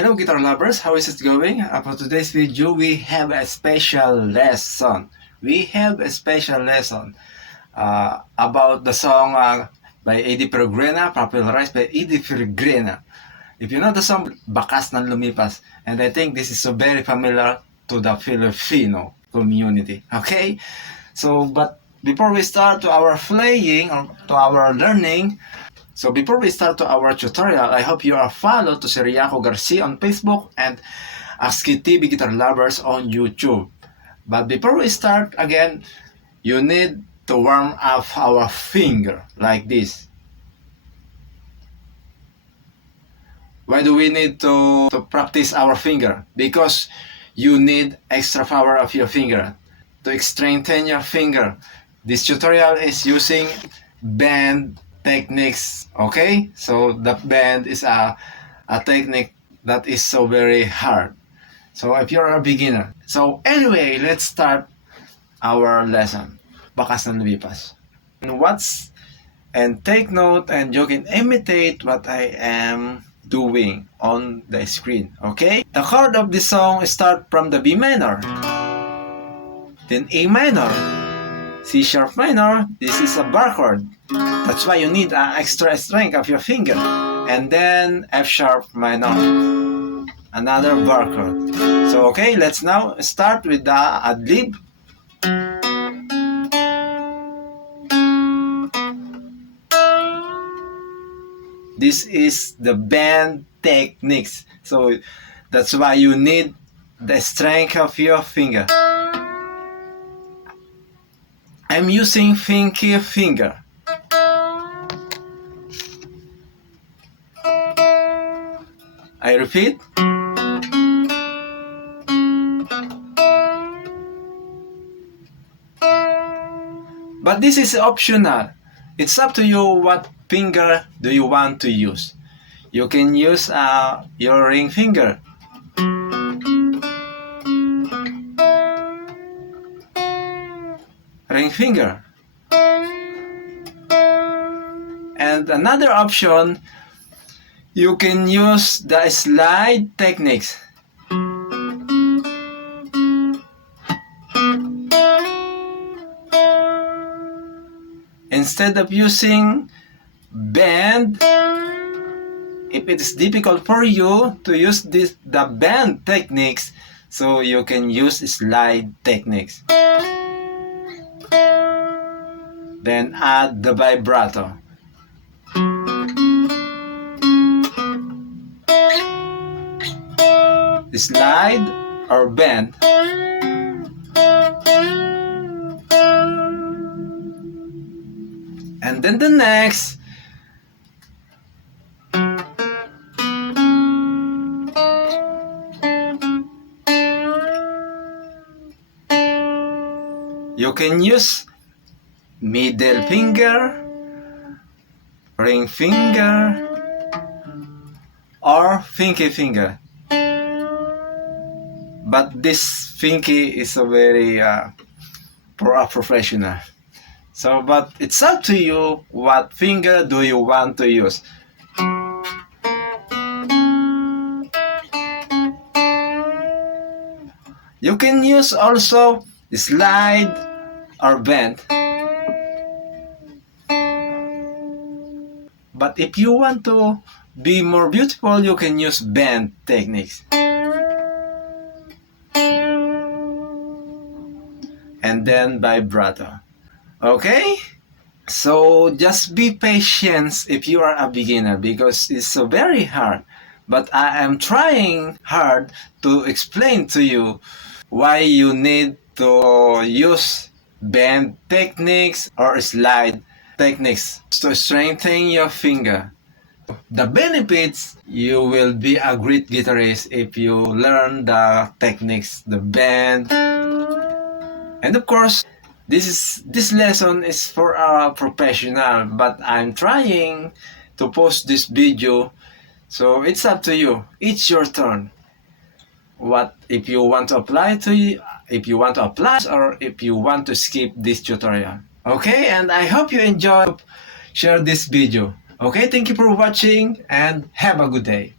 Hello guitar lovers, how is it going? For today's video, we have a special lesson. About the song by Peregrina, popularized by Peregrina. If you know the song, Bakas ng Lumipas. And I think this is so very familiar to the Filipino community. Okay? So, but before we start to our playing or to our learning, so before we start to our tutorial, I hope you are followed to Seriaco Garcia on Facebook and ASCII TV Guitar Lovers on YouTube. But before we start, again, you need to warm up our finger like this. Why do we need to practice our finger? Because you need extra power of your finger to strengthen your finger. This tutorial is using bend techniques. Okay, so the bend is a technique that is so very hard. So if you're a beginner, so anyway, let's start our lesson. Bakas ng Lumipas. And take note, and you can imitate what I am doing on the screen. Okay, the chord of the song start from the B minor, then A minor, C sharp minor. This is a bar chord. That's why you need extra strength of your finger. And then F sharp minor, another bar chord. So okay, let's now start with the ad lib. This is the bend techniques. So that's why you need the strength of your finger. I'm using pinky finger. I repeat. But this is optional. It's up to you what finger do you want to use. You can use your ring finger. Ring finger. And another option, you can use the slide techniques. Instead of using bend, if it is difficult for you to use the bend techniques, so you can use slide techniques. Then add the vibrato. Slide or bend. And then the next, you can use middle finger, ring finger, or pinky finger. But this pinky is a very professional. So, but it's up to you what finger do you want to use. You can use also slide or bend. But if you want to be more beautiful, you can use bend techniques. And then vibrato. Okay? So just be patient if you are a beginner, because it's so very hard. But I am trying hard to explain to you why you need to use bend techniques or slide techniques to strengthen your finger. The benefits, you will be a great guitarist if you learn the techniques, the bend. And of course, this lesson is for a professional, but I'm trying to post this video, so it's up to you. It's your turn. What if you want to apply or if you want to skip this tutorial. Okay, and I hope you enjoy. Share this video. Okay, thank you for watching and have a good day.